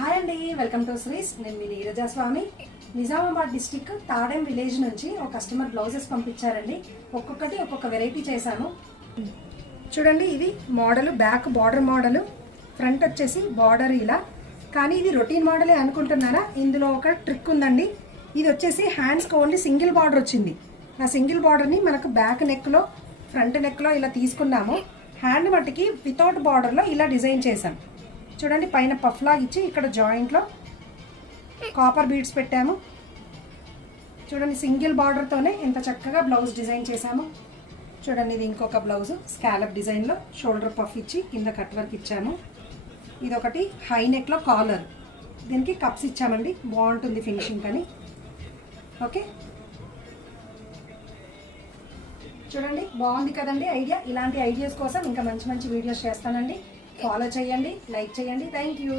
Hi అండి, welcome to శ్రీస్. నేను మీ నీరజ స్వామి. Nizamabad district Tadem village నుంచి ఒక కస్టమర్ బ్లౌజెస్ పంపించారండి. ఒక్కొక్కటి ఒక్కొక్క వెరైటీ చేశాను. చూడండి, ఇది model back border model, front వచ్చేసి బార్డర్ ఇలా. కానీ ఇది రొటీన్ మోడలే అనుకుంటున్నారా? ఇందులో ఒక ట్రిక్ ఉందండి. ఇది వచ్చేసి హ్యాండ్స్కి ఓన్లీ సింగిల్ బార్డర్ వచ్చింది. ఆ సింగిల్ బార్డర్ని మనకు బ్యాక్ నెక్లో ఫ్రంట్ నెక్లో ఇలా తీసుకున్నాము. హ్యాండ్ మట్టికి వితౌట్ బార్డర్లో ఇలా డిజైన్ చేశాం. చూడండి, పైన పఫ్ లాగా ఇచ్చి ఇక్కడ జాయింట్లో కాపర్ బీడ్స్ పెట్టాము. చూడండి, సింగిల్ బార్డర్తోనే ఎంత చక్కగా బ్లౌజ్ డిజైన్ చేశాము. చూడండి, ఇది ఇంకొక బ్లౌజ్ స్కాలప్ డిజైన్లో షోల్డర్ పఫ్ ఇచ్చి కింద కట్ వర్క్ ఇచ్చాము. ఇదొకటి హై నెక్లో కాలర్, దీనికి కప్స్ ఇచ్చామండి, బాగుంటుంది ఫినిషింగ్ అని. ఓకే, చూడండి బాగుంది కదండి ఐడియా. ఇలాంటి ఐడియాస్ కోసం ఇంకా మంచి మంచి వీడియోస్ చేస్తానండి. ఫాలో చేయండి, లైక్ చేయండి. Thank you.